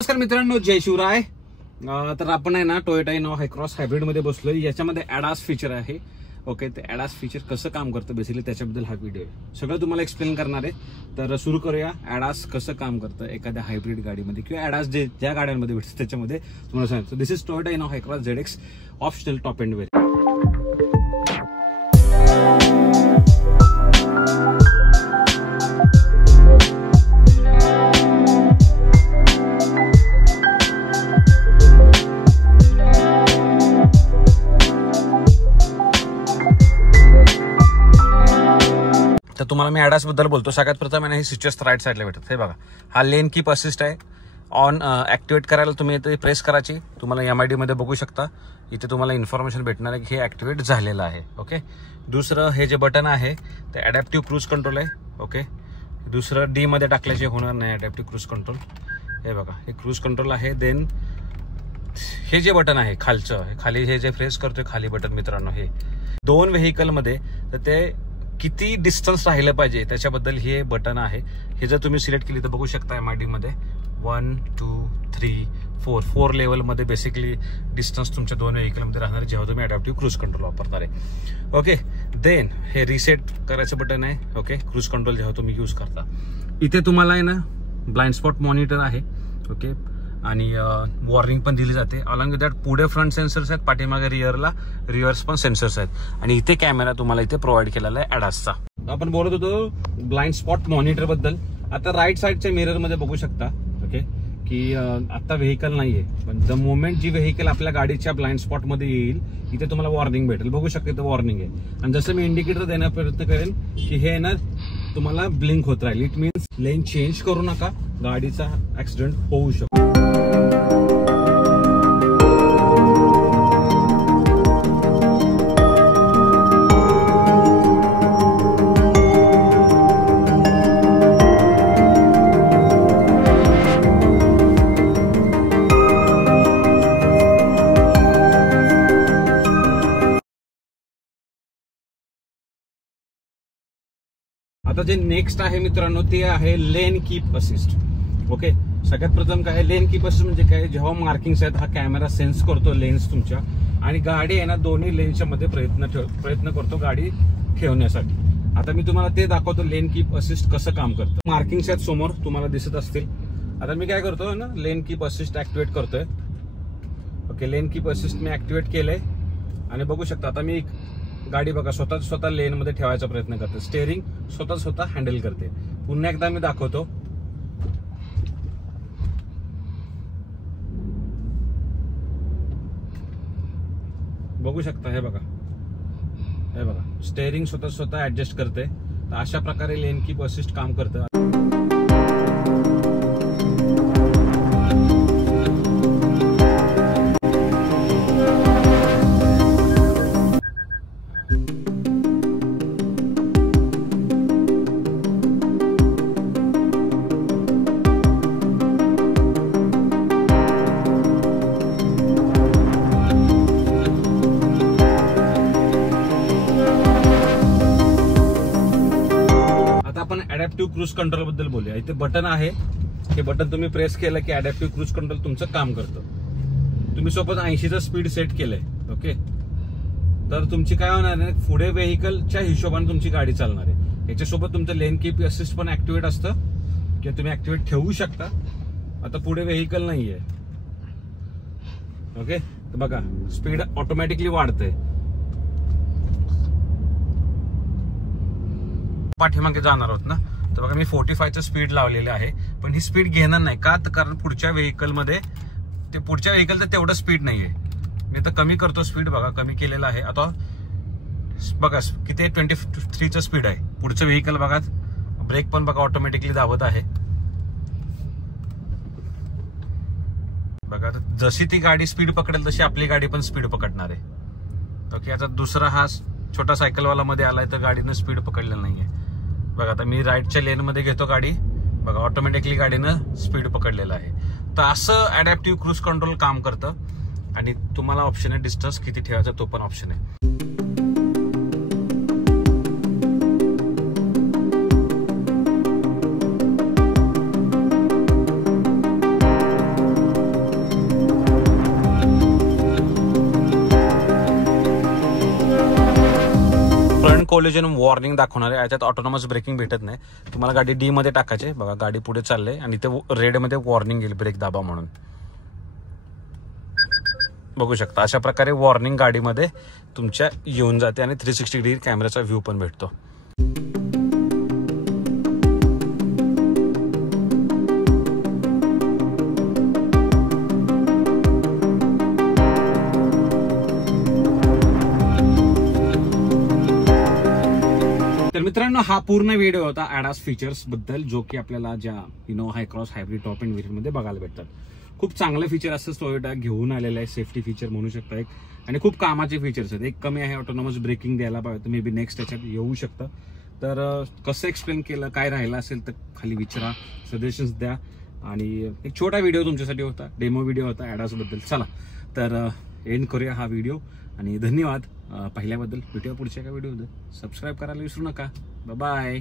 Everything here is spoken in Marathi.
नमस्कार मित्रांनो, जय शिवराय. तर आपण आहे ना टोयोटा इनोवा हायक्रॉस हायब्रिड मध्ये बसलोय. याच्यामध्ये ॲडास फीचर आहे. ओके, ते ॲडास फीचर कसं काम करतं बेसिकली त्याच्याबद्दल हा व्हिडिओ आहे. सगळं तुम्हाला एक्सप्लेन करणार आहे. तर सुरू करूया. ॲडास कसं काम करतं एखाद्या हायब्रिड गाडीमध्ये किंवा ॲडास ज्या गाड्यांमध्ये भेटतं त्याच्यामध्ये तुम्हाला सांगतो. This is Toyota Innova Hycross ZX optional top end variant. तर तुम्हाला मी ॲडास बद्दल बोलतो. सगळ्यात प्रथम आहे हे स्विचेस राईट साईडला भेटत. हे बघा, हा लेन कीप असिस्ट आहे. ऑन ऍक्टिव्हेट करायला तुम्ही इथे प्रेस करायची. तुम्हाला MID मध्ये बघू शकता. इथे तुम्हाला इन्फॉर्मेशन भेटणार आहे की हे ऍक्टिव्हेट झालेलं आहे. ओके, दुसरं हे जे बटन आहे ते अडॅप्टिव्ह क्रूज कंट्रोल आहे. ओके, दुसरं D मध्ये टाकल्याचे होणार नाही अडॅप्टिव्ह क्रूज कंट्रोल. हे बघा, हे क्रूज कंट्रोल आहे. देन हे जे बटन आहे खालचं, खाली हे जे प्रेस करतोय खाली बटन मित्रांनो, हे दोन व्हेकल मध्ये तर ते किती डिस्टन्स राहिलं पाहिजे त्याच्याबद्दल हे बटन आहे. हे जर तुम्ही सिलेक्ट केली तर बघू शकता MID मध्ये 1 2 3 4 लेवल मध्ये बेसिकली डिस्टन्स तुमच्या दोन व्हेकल मध्ये राहणार जेव्हा तुम्ही अडॅप्टिव्ह क्रूज कंट्रोल वापरणार आहे. ओके, देन हे रिसेट करायचं बटन आहे. ओके, क्रूज कंट्रोल जेव्हा तुम्ही यूज करता. इथे तुम्हाला आहे ना ब्लाइंड स्पॉट मॉनिटर आहे. ओके, आणि वॉर्निंग पण दिली जाते. अलॉंग विथ दॅट पुढे फ्रंट सेन्सर्स आहेत, पाठीमागे रिव्हर्स पण सेन्सर्स आहेत. आणि इथे कॅमेरा तुम्हाला इथे प्रोव्हाइड केलेला आहे ॲडासचा. आपण बोलत होतो ब्लाइंड स्पॉट मॉनिटर बद्दल. आता राईट साईडच्या मिरर मध्ये बघू शकता ओके की आता व्हेकल नाहीये, पण द मोमेंट जी व्हेकल आपल्या गाडीच्या ब्लाइंड स्पॉट मध्ये येईल इथे तुम्हाला वॉर्निंग भेटेल. बघू शकता इथे वॉर्निंग आहे. आणि जसं मी इंडिकेटर देण्याचा प्रयत्न करेन की हे ना तुम्हाला ब्लिंक होत राहील. इट मीन्स लेन चेंज करू नका, गाडीचा ऍक्सिडेंट होऊ शकतो. आता जे नेक्स्ट आहे मित्रांनो ते आहे लेन कीप असिस्ट. ओके, सगळ्यात प्रथम काय लेन कीप असिस्ट म्हणजे काय, जेव्हा मार्किंग्स आहेत हा कॅमेरा सेन्स करतो लेन्स तुमच्या, आणि गाडी आहे ना दोन्ही लेन्सच्या मध्ये प्रयत्न करतो गाडी ठेवण्यासाठी. आता मी तुम्हाला ते दाखवतो लेन कीप असिस्ट कसं काम करतं. मार्किंग्स आहेत समोर तुम्हाला दिसत असतील. आता मी काय करतोय ना लेन कीप असिस्ट ऍक्टिव्हेट करतोय. ओके, लेन कीप असिस्ट मी ऍक्टिव्हेट केलंय आणि बघू शकता आता मी गाडी बघा स्वतः लेन मध्ये ठेवायचा प्रयत्न करते. स्टेअरिंग स्वतः हँडल करते. पुन्हा एकदा मी दाखवतो. बघू शकता हे बघा स्टेअरिंग स्वतः ऍडजस्ट करते. तर अशा प्रकारे लेन कीप असिस्ट काम करतं. आपण अडॅप्टिव्ह क्रूज कंट्रोल बद्दल बोलूया. इथे बटन आहे, हे बटन तुम्ही प्रेस केलं की अडॅप्टिव्ह क्रूज कंट्रोल तुमचं काम करतं. तुम्ही सोबत 80चं स्पीड सेट केलंय. ओके, तर तुमची काय होणार आहे, पुढे व्हेकलच्या हिशोबाने तुमची गाडी चालणार आहे. याच्यासोबत तुमचं लेन कीप असिस्ट पण ऍक्टिव्हेट असतं किंवा तुम्ही ऍक्टिव्हेट ठेवू शकता. आता पुढे व्हेकल नाहीये. ओके, तर बघा स्पीड ऑटोमॅटिकली वाढते. पाठीमागे जाणार आहोत ना, तर बघा मी 45चं स्पीड लावलेलं आहे, पण ही स्पीड घेणार नाही का, तर कारण पुढच्या व्हेकलमध्ये तर तेवढं स्पीड नाहीये. मी तर कमी करतो स्पीड. बघा कमी केलेलं आहे. आता बघा किती 23चं स्पीड आहे. पुढचं व्हेकल बघा, ब्रेक पण बघा ऑटोमॅटिकली दाबत आहे. बघा जशी ती गाडी स्पीड पकडेल तशी आपली गाडी पण स्पीड पकडणार आहे. ओके, आता दुसरा हा छोटा सायकलवाला मध्ये आलाय तर गाडीनं स्पीड पकडलेलं नाहीये. बघा आता मी राईटच्या लेन मध्ये घेतो गाडी, बघा ऑटोमॅटिकली गाडीनं स्पीड पकडलेलं आहे. तर असं अडॅप्टिव्ह क्रूज कंट्रोल काम करतं. आणि तुम्हाला ऑप्शन आहे डिस्टन्स किती ठेवायचा, तो पण ऑप्शन आहे. कोलिजन वॉर्निंग दाखवणार आहे. याच्यात ऑटोनॉमस ब्रेकिंग भेटत नाही. तुम्हाला गाडी डी मध्ये टाकायची. बघा गाडी पुढे चालले आणि ते रेड मध्ये वॉर्निंग येईल ब्रेक दाबा म्हणून. बघू शकता अशा प्रकारे वॉर्निंग गाडीमध्ये तुमच्या येऊन जाते आणि 360 डिग्री कॅमेराचा व्ह्यू पण भेटतो. तर मित्रांनो हा पूर्ण व्हिडिओ होता ADAS फीचर्स बद्दल, जो की आपल्याला ज्या Innova Hycross hybrid top end variant मध्ये बघायला भेटतात. खूप चांगले फीचर असं टोयोटा घेऊन आलेलं आहे. सेफ्टी फीचर म्हणू शकता एक, आणि खूप कामाचे फीचर्स आहेत. एक कमी आहे ऑटोनॉमस ब्रेकिंग द्यायला पाहिजे, तर मे बी नेक्स्ट त्याच्यात येऊ शकतं. तर कसं एक्सप्लेन केलं, काय राहिलं असेल तर खाली विचारा, सजेशन्स द्या. आणि एक छोटा व्हिडिओ तुमच्यासाठी होता, डेमो व्हिडिओ होता ADAS बद्दल. चला तर एंड करूया हा व्हिडिओ आणि धन्यवाद पाहिल्याबद्दल. भेटूया पुढच्या एका व्हिडिओमध्ये. सबस्क्राईब करायला विसरू नका. बाय.